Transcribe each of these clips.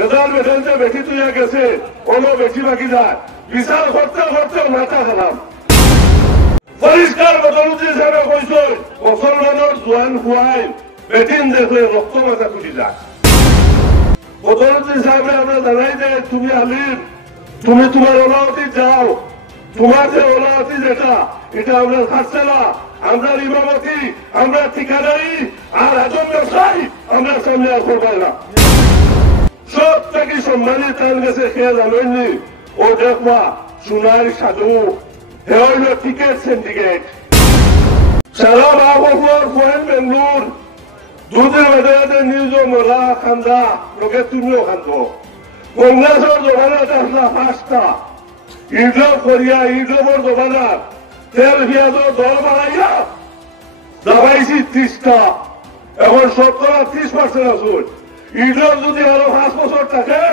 Result বেটেলতে বেশি তুইয়া গেছে কোনো বেশি বাকি যায় বিচার করতে করতে মাথা খারাপ পরিষ্কার বদলুদ্দিন সাহেব কইছে মুসলমানের জোয়ান হুয়াই বেটিন দেখলে রক্ত মাথা তুলি যায় বদলুদ্দিন সাহেব আমরা জানাই যে তুমি আলিম তুমি তোমার ওলাওয়াতি যাও তোমার যে ওলাওয়াতি যেটা এটা আমরা খাচ্ছে না আমরা ইমামতি আমরা ঠিকাদারি আর আজম ব্যবসায়ী আমরা সামনে আর করবো না সব থেকে সম্মানিত টান গেছে খেয়ে জানেননি ও দেখবা সোনার সাধু হে হইল টিকেট সিন্ডিকেট সারা বাবুর ফোন বেঙ্গলোর দুধের বেড়ে নিউজ মোলা খান্দা লোকে তুমিও খান্দো কংগ্রেসের জমানাত আসলা পাঁচটা ইডলব করিয়া ইডলবর জমানাত তেল পেঁয়াজের দর বাড়াইয়া দাবাইছি 30টা এখন 70-30% আসুন ইডলব যদি আরো 5 বছর থাকে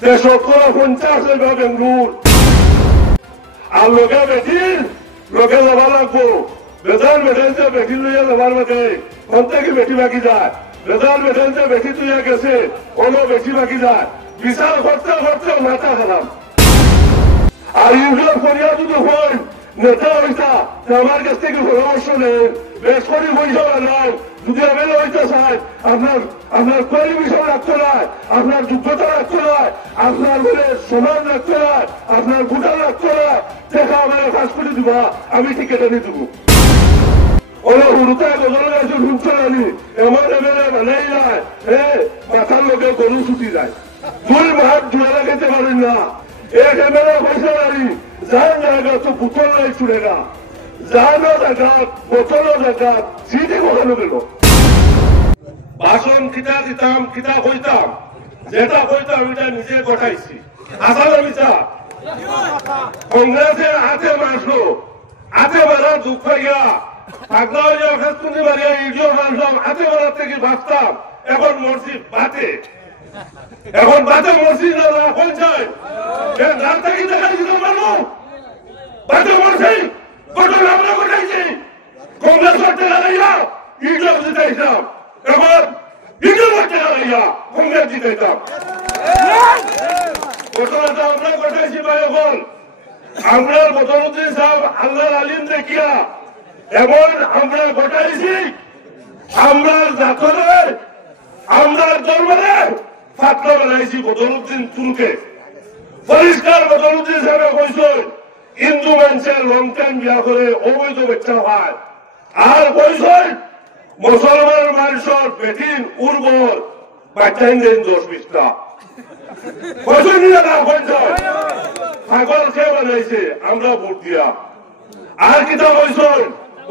তে 70-50 হইবা বেঙ্গলোর আর লোকে বেটির লোকে যাবা লাগবো রেজাল্ট বেটেলতে বেটি লইয়া যাবার মধ্যে প্রত্যেকে বেটি বাকি যায় রেজাল্ট বেটেলতে বেটি তুইয়া গেছে কোনো বেশি বাকি যায় বিচার করতে করতে মাথা খারাপ আর ইউনিয়ন করিয়া যদি হয় নেতা হইতা আমার কাছ থেকে পরামর্শ নেন বেশ করে পয়সা নাই যদি এমএলএ হইতে চায় আপনার কোয়ালিফিকেশন রাখতে নয় আপনার যোগ্যতা রাখতে নয় আপনার বলে সমান রাখতে নয় আপনার ভোটার রাখতে নয় দেখা আমার কাজ করে দিবা আমি টিকিট এনে দেবো ওরা হুড়ুতায় গজল গাছে ঢুকতে জানি এমন এমএলএ বানাই যায় মাথার লোকে গরু ছুটি যায় 2 মাস জোয়ারা খেতে পারেন না एक एमएलए पैसा नहीं जान जाएगा तो बुतल नहीं छुड़ेगा जानो जगत बोतलो जगत सीधे बोलो बेलो भाषण किता दिताम किता কইতাম যেটা কইতাম এটা নিজে ঘটাইছি আসল মিছা কংগ্রেসের হাতে মারলো হাতে মারা দুঃখ হইয়া পাগলা হইয়া ফেসবুকে মারিয়া ইডিও মারলাম হাতে মারার থেকে ভাবতাম এখন মসজিদ বাতে এখন বাতে মসজিদ না কোন যায় রাত থেকে দেখাই দিতাম মারলো বাতে মসজিদ কত আমরা ঘটাইছি কংগ্রেস করতে লাগাইয়া ইডিও জিতাইতাম এখন ইডিও করতে লাগাইয়া কংগ্রেস জিতাইতাম ঘটনাটা আমরা ঘটাইছি ভাই এখন আমরা বদরুদ্দিন সাহেব আল্লাহর আলিম দেখিয়া এমন আমরা ঘটাইছি আমরা জাতরে আমরা দরবারে ফাতরা বানাইছি বদরুদ্দিন তুলকে পরিষ্কার বদরুদ্দিন সাহেব কইছে হিন্দু মানুষের লং টাইম বিয়া করে অবৈধ বাচ্চা হয় আর কইছে মুসলমান মানুষের বেটিন উর্বর বাচ্চা দেন 10-20টা কইছে নিয়ে না কইছে পাগল কে বানাইছে আমরা ভোট দিয়া আর কিতা কইছে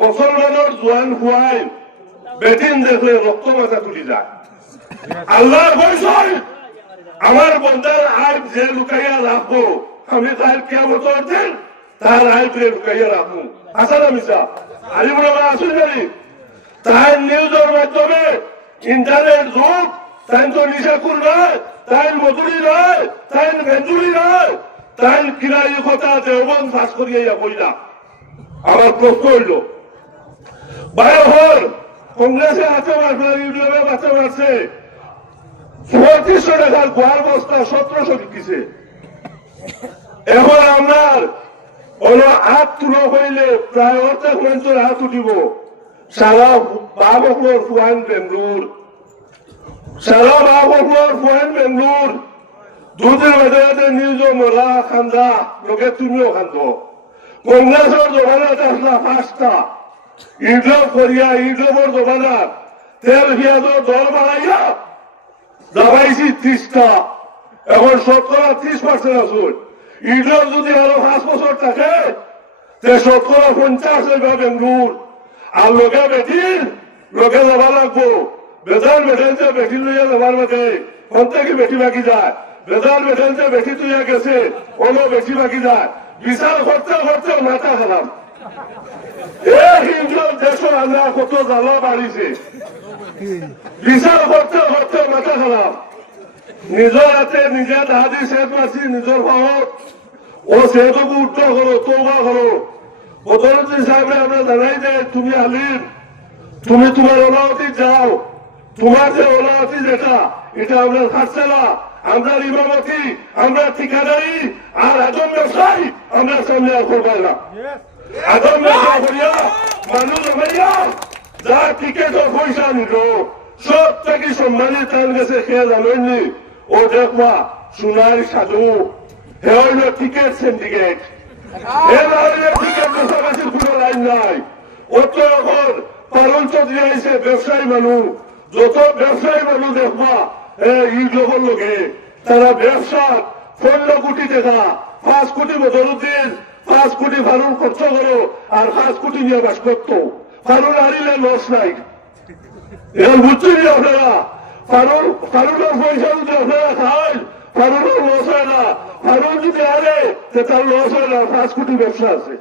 মুসলমানের জোয়ান হুয়াই বেটিন দেখলে রক্ত মাথা তুলি যায় আল্লাহ কইছে আমার বন্দার আইব যে লুকাইয়া রাখবো আমি তার কিয়ামত দিন তার আইব লুকাইয়া রাখবো আসা না মিশা আলিমুল আমা আসুন জানি তাই নিউজের মাধ্যমে ইন্টারনেট যুগ তাই তো নিশাকুর নয় তাই মজুরি নয় তাই ভেঞ্জুরি নয় তাই কিরাই কথা দেওবন ফাঁস করিয়া কইলা আমার প্রশ্ন হইল ভাই হল কংগ্রেসের হাতে মারবে ইউডিএফে হাতে মারছে 3400 টাকার গোয়ার বস্তা 1700 বিকিছে এখন আমরা হাত তুলো হইলে প্রায় অর্ধেক মানুষের হাত উঠিব সারা বাবুর ফুয়ান বেঙ্গলোর সারা বাবুর ফুয়ান বেঙ্গলোর দুধের বেড়ে নিউজ মোলা খান্দা লোকে তুমিও খান্দো কংগ্রেসের জমানাত আসলা 5টা ইডলব করিয়া ইডলবর জমানাত তেল পেঁয়াজের দর বাড়াইয়া দাবাইছি 30টা এখন 70-30% আসুন ইডলব যদি আরো 5 বছর থাকে তে 70-50 হইবা বেঙ্গলোর আর লোকে বেটির লোকে যাবা লাগবো বেজাল বেটেলতে বেটি লইয়া যাবার মধ্যে প্রত্যেকে বেটি বাকি যায় বেজাল বেটেলতে বেটি তুইয়া গেছে কোনো বেটি বাকি যায় বিচার করতে করতে মাথা খারাপ হিন্দু দেশ আমরা কত জ্বালা বাড়িছে বিচার করতে করতে মাথা খারাপ নিজের হাতে নিজে দাদি সেদ মারছি নিজের ভাবত ও সেদকে উত্তর করো তৌবা করো বদরুদ্দিন সাহেব আমরা জানাই যে তুমি আলিম তুমি তোমার ওলাওয়াতি যাও তোমার যে ওলাওয়াতি যেটা এটা আমরা খাচ্ছেলা, আমরা ইমামতি, আমরা ঠিকাদারি আর আদম ব্যবসায়ী আমরা সামনে আর করবাই না। আদম ব্যবসা করিয়া মানুষ আমারিয়া যা টিকেট ও পয়সা নিল সব থেকে সম্মানিত তার কাছে খেয়ে জানেননি ও দেখবা সোনার সাধু হে হইল টিকেট সিন্ডিকেট, হে না হইলে টিকেট বেচাবেচির কোনো লাইন নাই। অত এখন পারুল চৌধুরী আইসে ব্যবসায়ী মানুষ, যত ব্যবসায়ী মানুষ দেখবা এই লোকের লোকে তারা ব্যবসা 15 কোটি টাকা 5 কোটি বদরুদ্দিন 5 কোটি ফারুল খরচ করো আর 5 কোটি নিয়ে বাস করতো। ফারুল হারিলে লস নাই, এখন বুঝছেন আপনারা ফারুলের পয়সা যদি আপনারা খান ফারুলের লস হয় না, ফারুল যদি হারে তার লস হয় না, 5 কোটি ব্যবসা আছে।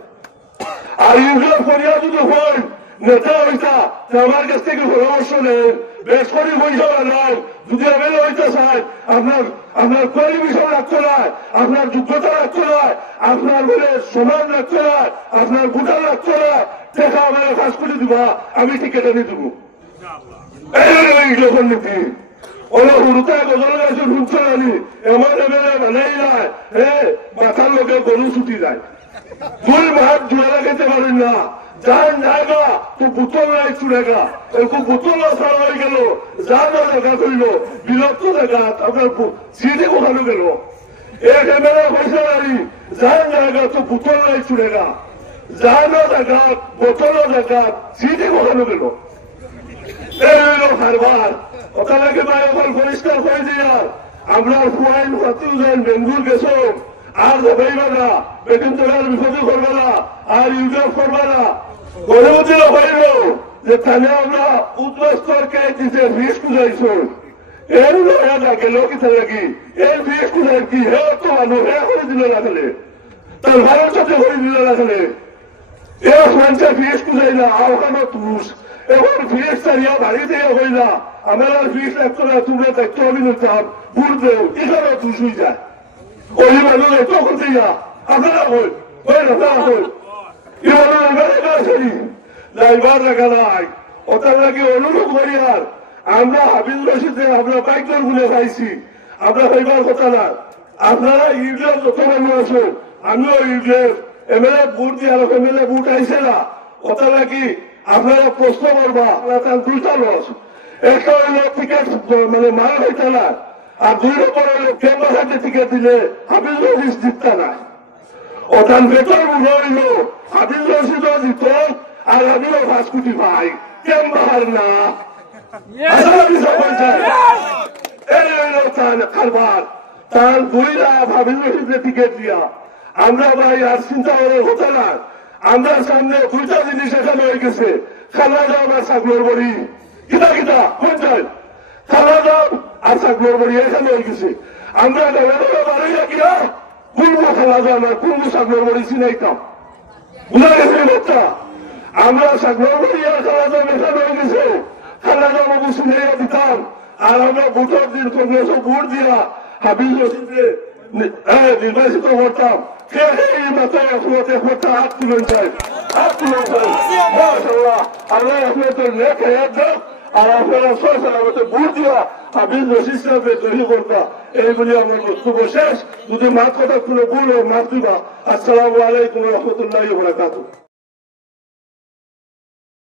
আর ইউসুফ করিয়া যদি হয় নেতা হইতা আমার কাছ থেকে পরামর্শ নেন, বেশ করে পয়সা বানান, যদি এমএলএ হইতে চান আপনার কোয়ালিফিকেশন রাখতে নয়, আপনার যোগ্যতা রাখতে নয়, আপনার বলে সমান রাখতে নয়, আপনার ভোটার রাখতে নয়, দেখা আমার 5 কোটি দিবা আমি টিকেট এনে দেবো। এই যখন নীতি ওরা হুড়ুতায় গজল গাছ ঢুকছে জানি এমন এমএলএ বানাই যায় মাথার লোকে গরু ছুটি যায়, 2 মাস জোয়ারা খেতে পারেন না, যান জায়গা তো বোতল নাই চুড়েগা এরকম বোতল ছাড়া হয়ে গেল, যার জায়গা করল বিরক্ত জায়গা আপনার সিটে কোথানো গেল, এক এমএলএ পয়সা বাড়ি যার জায়গা তো বোতল নাই চুড়েগা, যার জায়গা বোতল জায়গা সিটে কোথানো গেল। এই হইল কারবার, ওখানে ভাই ওখানে পরিষ্কার করে দিয়া আমরা ফুয়াইন ফাতুজন বেঙ্গুল গেছ আর যাবেইবা না, বেতন তোলার বিপদে করবে না আর ইউজার করবে না। গণপতির হইল যে তাহলে আমরা উদ্বাস্তরকে দিতে ফিস খুঁজাইছ এর লয়া না গেল কি থাকি এর ফিস খুঁজাই কি হে তো মানুষ হে করে দিল না খেলে তার ভালোর সাথে করে দিল না খেলে এ মানুষের ফিস খুঁজাই না আওখানো তুষ এখন ফিস চারিয়া বাড়ি দিয়ে হই না আমার আর ফিস লাগতো না, তোমরা দায়িত্ব আমি নিতাম ভুল দেও এখানেও তুষ হয়ে যায়। ওই মানুষ এত করতে যা আপনারা হই ওই আপনারা হই ড্রাইভার রাখা নাই ওটার নাকি অনুরোধ করি আর আমরা হাবিজ রশিদে আমরা বাইকর গুলো খাইছি আমরা খাইবার কথা না। আপনারা ইউজের যত মানুষ আছেন আমিও ইউজের এমএলএ ভোট দিয়ে আর এমএলএ ভোট আইসে না ওটা নাকি আপনারা প্রশ্ন করবা তার 2টা লস, একটা হইল টিকিট মানে মারা হইতে না আর 2 নম্বর হইল ক্যাম্পাসে টিকিট দিলে হাবিজ রশিদ জিততা না। ওখান বেতন হইল হাবিজ রশিদ জিত আর আমিও 5 কোটি পাই কেম বাহার না এই হইল তার কারবার, তার 2 লাখ হাবিজ রশিদের টিকিট দিয়া আমরা ভাই আর চিন্তা করার হতো না। আমরা সামনে 2টা জিনিস এখানে হয়ে গেছে, খালাদা আর সাগর বড়ি কিতা কিতা কোন যায় খালাদা আর সাগর বড়ি এখানে হয়ে গেছে। আমরা বাড়াইয়া কিনা কোনবো খালাদা আমার কোনবো সাগর বড়ি চিনাইতাম বুঝা গেছে বাচ্চা, আমরা সাগর বড়ি আর খালাদা এখানে হয়ে গেছে, খালাদা বাবু চিনাইয়া দিতাম আর আমরা ভোটার দিন কংগ্রেসও ভোট দিয়া হাবিজ রশিদে নির্বাচিত করতাম। মাথায় হাত তুলেন চাই হাত তুলেন চাই মাশাআল্লাহ আল্লাহ আপনাদের নেক হায়াত দাও আর আপনারা সরকার ভোট দিয়া হাবিজ রশিদ সাহেবের তৈরি করতা। এইগুলি আমার বক্তব্য শেষ, যদি মাত কথা কোনো ভুল মাত দিবা। আসসালামু আলাইকুম রহমতুল্লাহ বারাকাতুহু।